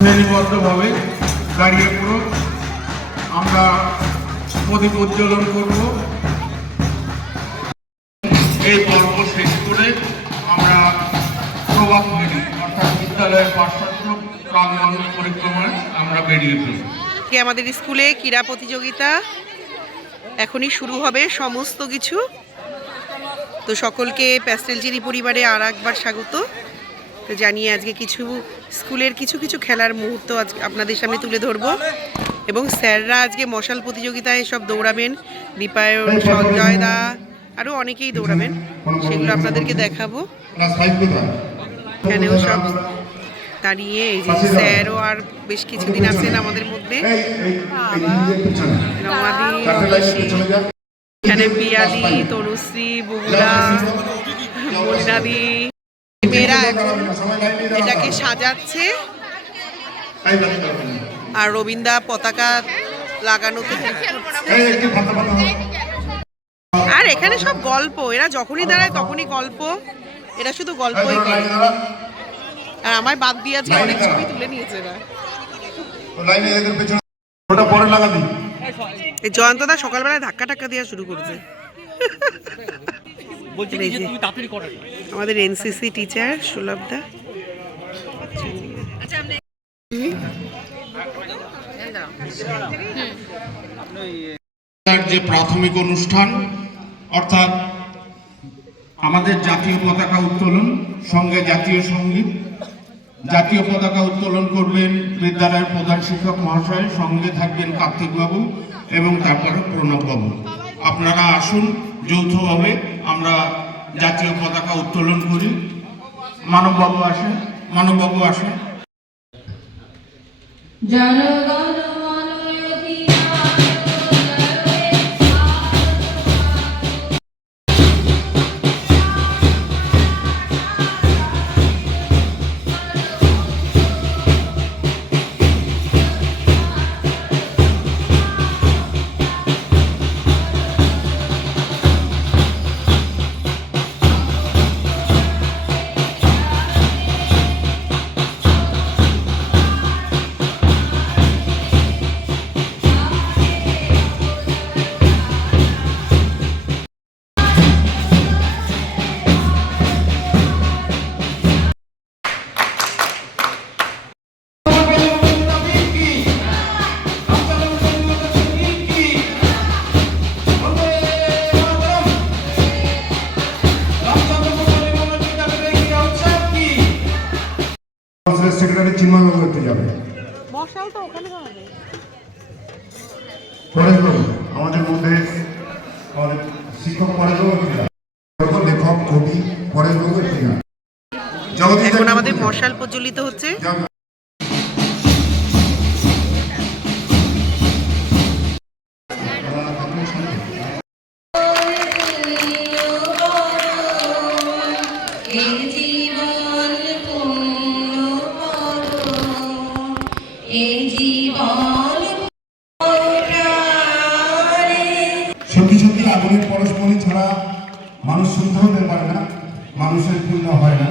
শ্রেণীবদ্ধভাবে দাঁড়িয়ে পড়ো, আমরা প্রদীপ উজ্জ্বলন করব। এই পর্ব শেষ করে আমরা প্রভাত ফেরি অর্থাৎ বিদ্যালয়ের পাঠ্যক্রম প্রাঙ্গণ পরিক্রমায় আমরা বেরিয়ে পড়ি। আমাদের স্কুলে ক্রীড়া প্রতিযোগিতা এখনই শুরু হবে সমস্ত কিছু। তো সকলকে প্যাস্টেল চেরি পরিবারে আর একবার স্বাগত। তো জানিয়ে আজকে কিছু স্কুলের কিছু কিছু খেলার মুহূর্ত আজকে আপনাদের সামনে তুলে ধরবো, এবং স্যাররা আজকে মশাল প্রতিযোগিতায় সব দৌড়াবেন, দীপায়ন, সঞ্জয় দা আরও অনেকেই দৌড়াবেন, সেগুলো আপনাদেরকে দেখাবো। এখানেও সব দাঁড়িয়ে এই যে স্যারও আর বেশ কিছুদিন আছেন আমাদের মধ্যে। এখানে পিয়ালি, তনুশ্রী, বুবুলা, মনিনাদি মেয়েরা এখন এটাকে সাজাচ্ছে, আর রবীন্দ্র পতাকা লাগানোতে। আর এখানে সব গল্প, এরা যখনই দাঁড়ায় তখনই গল্প, এরা শুধু গল্পই করে। আর আমায় বাদ দিয়ে আজকে অনেক ছবি তুলে নিয়েছে এরা। এই জয়ন্তদা সকালবেলায় ধাক্কা টাক্কা দেওয়া শুরু করছে। আমাদের এনসিসি টিচার সুলভদা। যে প্রাথমিক অনুষ্ঠান অর্থাৎ আমাদের জাতীয় পতাকা উত্তোলন, সঙ্গে জাতীয় সঙ্গীত। জাতীয় পতাকা উত্তোলন করবেন বিদ্যালয়ের প্রধান শিক্ষক মহাশয়, সঙ্গে থাকবেন কার্তিক বাবু এবং তারপরে প্রণব বাবু। আপনারা আসুন, যৌথভাবে আমরা জাতীয় পতাকা উত্তোলন করি। মানববাবু আসেন, মানববাবু আসেন। সেক্রেটারি চিন্ময় করতে যাবে। পরেশবাবু আমাদের মধ্যে শিক্ষক পরেশবাবু, লেখক কবি পরেশবাবু। এখন আমাদের মশাল প্রজ্বলিত হচ্ছে। সত্যি সত্যি আগুনের পরস্পরই ছাড়া মানুষ শুদ্ধ হতে পারে না, মানুষের পূর্ণ হয় না।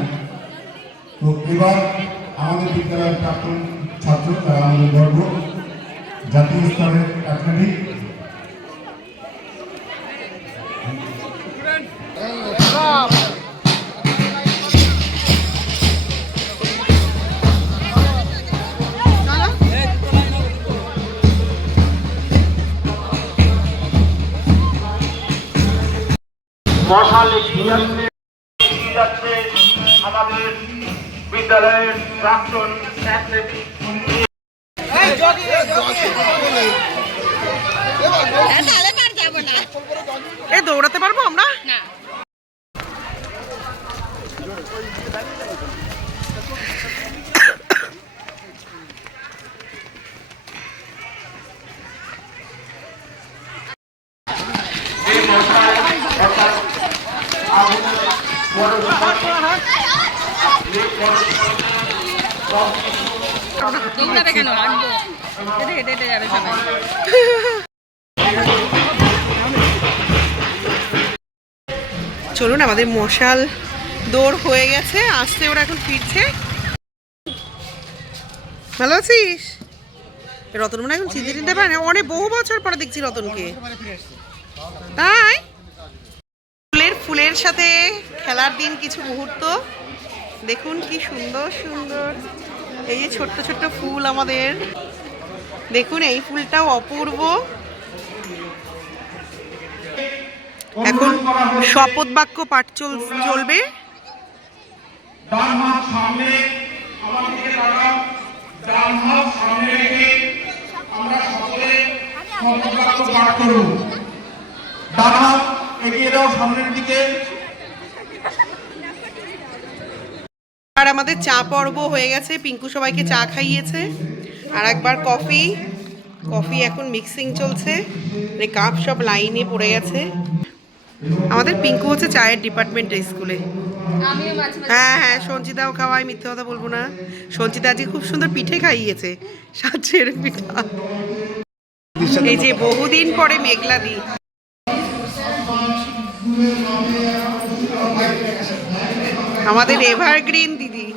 তো এবার আমাদের বিদ্যালয়ের প্রাক্তন ছাত্র, তারা আমাদের গর্ব, জাতীয় স্তরের অ্যাথলেটিক। মশাল এগিয়ে যাচ্ছে আমাদের বিদ্যালয়ের প্রাক্তন অ্যাথলেটিক। দৌড়াতে পারবো আমরা না। দৌড়াবে কেন, হাঁটবো, হেঁটে হেঁটে যাবে সবাই। চলুন, আমাদের মশাল দৌড় হয়ে গেছে, আসতে ওরা এখন ফিরছে। ভালো আছিস? রতন মনে হয় এখন চিনতে চিনতে পারে না, অনেক বহু বছর পরে দেখছি রতনকে। তাই ফুলের সাথে খেলার দিন কিছু মুহূর্ত দেখুন, কি সুন্দর সুন্দর এই যে ছোট্ট ছোট্ট ফুল আমাদের। দেখুন এই ফুলটাও অপূর্ব। এখন শপথ বাক্য পাঠ চলবে। ডান হাত সামনে, আমার দিকে তাকাও। ডান হাত সামনে রেখে আমরা সকলে শপথ বাক্য পাঠ করব। ডান হাত এগিয়ে দাও সামনের দিকে। আর আমাদের চা পর্ব হয়ে গেছে, পিঙ্কু সবাইকে চা খাইয়েছে। আর একবার কফি এখন মিক্সিং চলছে, কাপ সব লাইনে পড়ে গেছে। আমাদের পিঙ্কু হচ্ছে চায়ের ডিপার্টমেন্টে স্কুলে। হ্যাঁ, সঞ্চিতাও খাওয়াই, মিথ্যে কথা বলবো না। সঞ্চিতা আজকে খুব সুন্দর পিঠে খাইয়েছে, সাজের পিঠা। এই যে বহুদিন পরে মেঘলা দি। আমাদের এভারগ্রিন দিদি।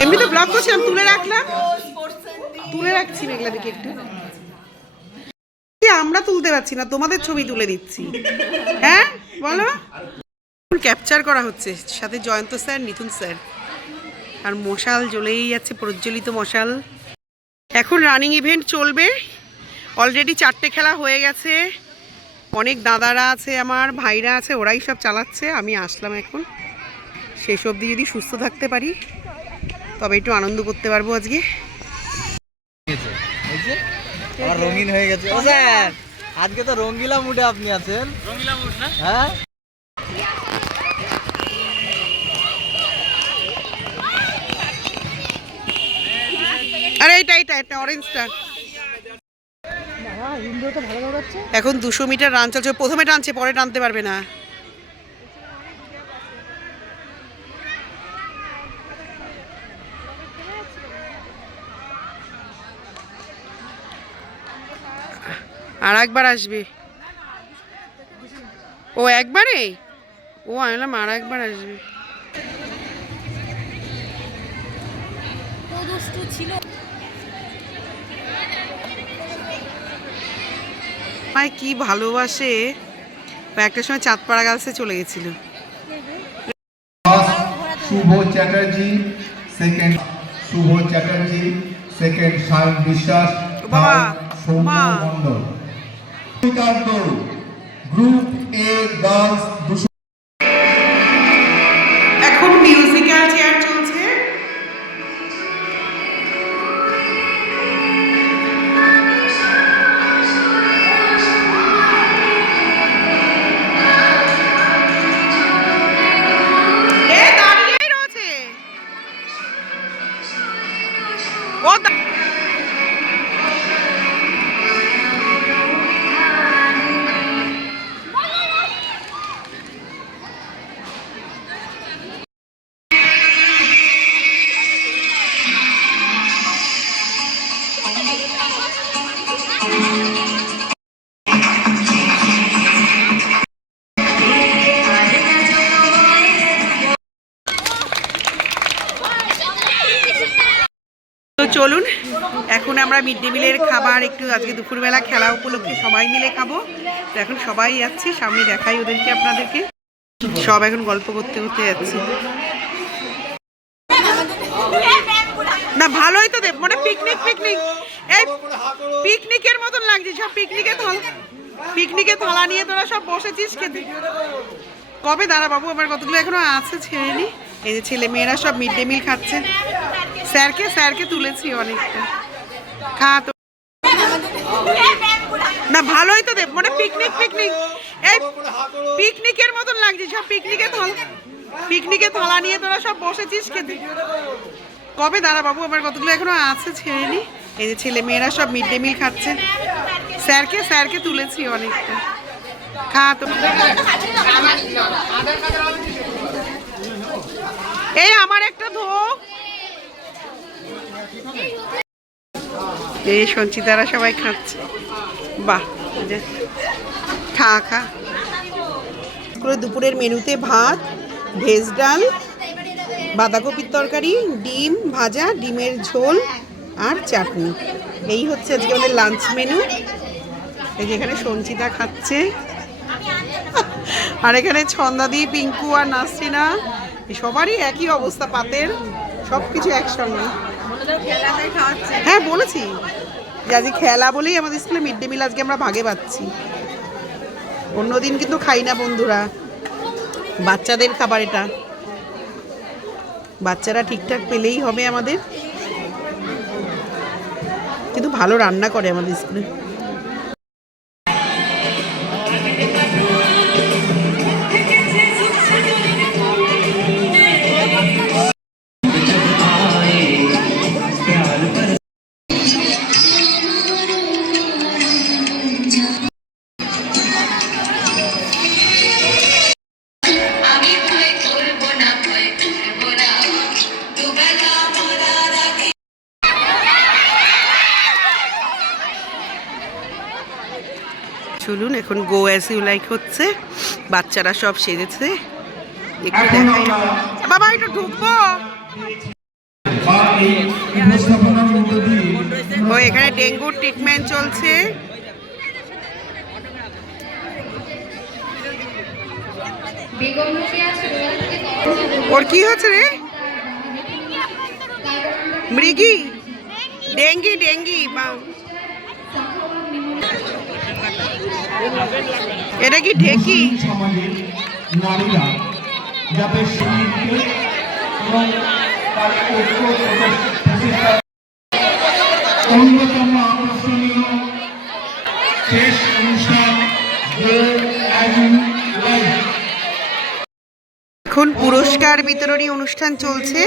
এমনি তো ব্লগ করছিলাম, তুলে রাখছি মেঘলা দিকে একটু। আমরা তুলতে পারছি না, তোমাদের ছবি তুলে দিচ্ছি। হ্যাঁ বলো। ক্যাপচার করা হচ্ছে, সাথে জয়ন্ত স্যার, নিতুন স্যার। আর মশাল জ্বলেই যাচ্ছে, প্রজ্বলিত মশাল। এখন রানিং ইভেন্ট চলবে। অলরেডি 4টে খেলা হয়ে গেছে। অনেক দাদারা আছে, আমার ভাইরা আছে, ওরাই সব চালাচ্ছে। আমি আসলাম এখন। শেষ অবধি যদি সুস্থ থাকতে পারি তবে একটু আনন্দ করতে পারবো আজকে। রঙিন হয়ে গেছে। ও স্যার, আজকে তো রঙ্গিলা মুডে আপনি আছেন। রঙ্গিলা মুড না? হ্যাঁ। আরে এটা অরেঞ্জটা। এখন 200 মিটার রান চলছে। প্রথমে টানছে, পরে টানতে পারবে না। আর একবার আসবে ও, একবারে ও আনলাম, আর একবার আসবে। ভাই কি ভালোবাসে, একটা সময় চাঁদপাড়া গার্লসে চলে গেছিল। শুভ চ্যাটার্জি, সেকেন্ড শুভ চ্যাটার্জি, সেকেন্ড সায়ন বিশ্বাস, বাবা, সৌম্য মা। মণ্ডল। Group A girls 200। এখন মিউজিক্যাল চেয়ার চলছে। দাঁড়িয়েই রয়েছে ও। তো চলুন, এখন আমরা মিড ডে মিলের খাবার একটু আজকে দুপুরবেলা খেলা উপলক্ষে সবাই মিলে খাবো। তো এখন সবাই যাচ্ছি, সামনে দেখাই ওদেরকে, আপনাদেরকে। সব এখন গল্প করতে করতে যাচ্ছে। না ভালোই তো দেব, মানে পিকনিক এই পিকনিকের মতন লাগছে সব। পিকনিকে থালা নিয়ে তোরা সব বসেছিস খেতে। কবে দাঁড়া বাবু, আমার কতগুলো এখনো আছে, ছেড়ে নি। এই যে ছেলে মেয়েরা সব মিড ডে মিল খাচ্ছে। স্যারকে তুলেছি অনেকটা। খা তো। না ভালোই তো দেব, মানে পিকনিক এই পিকনিকের মতন লাগছে সব। পিকনিকে থালা নিয়ে তোরা সব বসেছিস খেতে। কবে দাঁড়া বাবু, আমার কতগুলো এখনো আছে, ছেড়ে নি। এই যে ছেলে মেয়েরা সব মিড ডে মিল খাচ্ছে। স্যারকে তুলেছি অনেকটা। খা তো। এই আমার একটা ধো। এই সঞ্চিতারা সবাই খাচ্ছে। বাহ। খা খা করে দুপুরের মেনুতে ভাত, ভেজ ডাল, বাঁধাকপির তরকারি, ডিম ভাজা, ডিমের ঝোল আর চাটনি। এই হচ্ছে আজকে আমাদের লাঞ্চ মেনু। এই যে এখানে সঞ্চিতা খাচ্ছে, আর এখানে ছন্দাদি, পিঙ্কু আর নাসরিনা, সবারই একই অবস্থা, পাতের সব কিছু একসঙ্গে। হ্যাঁ বলেছি যে আজকে খেলা বলেই আমাদের স্কুলে মিড ডে মিল আজকে আমরা ভাগে পাচ্ছি। অন্যদিন কিন্তু খাই না বন্ধুরা, বাচ্চাদের খাবার এটা, বাচ্চারা ঠিকঠাক পেলেই হবে আমাদের। কিন্তু ভালো রান্না করে আমাদের স্কুলে। চলুন এখন গো অ্যাজ ইউ লাইক হচ্ছে, বাচ্চারা সব সেজেছে, একটু দেখাই। বাবা একটু ঢুকবো। ও এখানে ডেঙ্গুর ট্রিটমেন্ট চলছে। ওর কি হচ্ছে রে? মৃগী, ডেঙ্গি ডেঙ্গি। এটা কি ঢেকি? সমাজের নারীরা যাতে শরীরকে এবং তার ঐক্য প্রচেষ্টা অন্যতম আকর্ষণীয় শেষ অনুষ্ঠান এখন পুরস্কার বিতরণী অনুষ্ঠান চলছে।